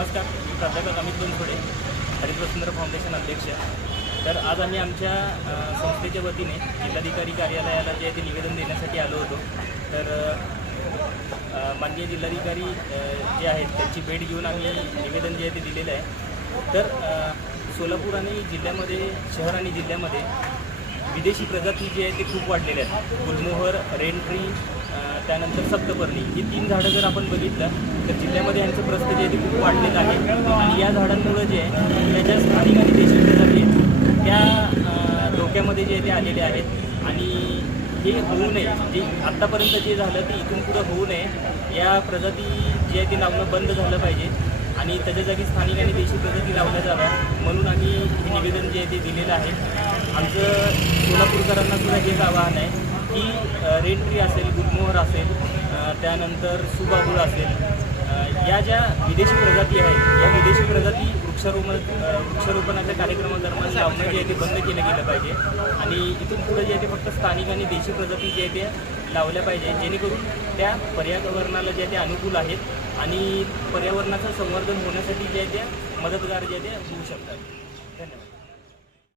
नमस्कार मी प्राध्यापक अमित दोनखोडे हरिप्रसुंदर फाउंडेशन अध्यक्ष. तर आज आम्ही आमच्या संस्थेच्या वतीने जिल्हाधिकारी कार्यालयाला जे आहे ते निवेदन देण्यासाठी आलो होतो. तर माननीय जिल्हाधिकारी जे आहेत त्यांची भेट घेऊन आम्ही निवेदन जे आहे ते दिलेलं आहे. तर सोलापूर आणि जिल्ह्यामध्ये शहर आणि जिल्ह्यामध्ये विदेशी प्रजाती जी आहे ते खूप वाढलेल्या आहेत. गुलमोहर रेनट्री त्यानंतर सप्तपर्णी. ही तीन झाडं जर आपण बघितलं तर जिल्ह्यामध्ये यांचं प्रस्थ जे आहे ते खूप वाढलेलं आहे. आणि या झाडांमुळं जे आहे त्याच्या स्थानिक आणि देशी प्रजाती आहेत त्या धोक्यामध्ये जे आहे ते आलेले आहेत. आणि हे होऊ नये जे आत्तापर्यंत जे झालं ते इथून पुढं होऊ नये. या प्रजाती जे आहे ते लावणं बंद झालं पाहिजे. आणि त्याच्या जागी स्थानिक आणि देशी पद्धती लावल्या जाव्या म्हणून आम्ही हे निवेदन जे आहे ते दिलेलं आहे. आमचं सोलापूरकरांना सुद्धा हेच आवाहन आहे. की रेड ट्री असेल गुलमोहर असेल त्यानंतर सुबाबूळ असेल या ज्या विदेशी प्रजाती आहेत या विदेशी प्रजाती वृक्षारोपण वृक्षारोपणाच्या कार्यक्रमादरम्यान लावणं जे आहे ते बंद केलं गेलं पाहिजे. आणि इथून पुढे जे आहे ते फक्त स्थानिक आणि देशी प्रजाती जे आहे ते लावल्या पाहिजे. जेणेकरून त्या पर्यावरणाला जे आहे ते अनुकूल आहेत आणि पर्यावरणाचं संवर्धन होण्यासाठी जे आहे ते मदतगार जे आहे ते होऊ शकतात. धन्यवाद.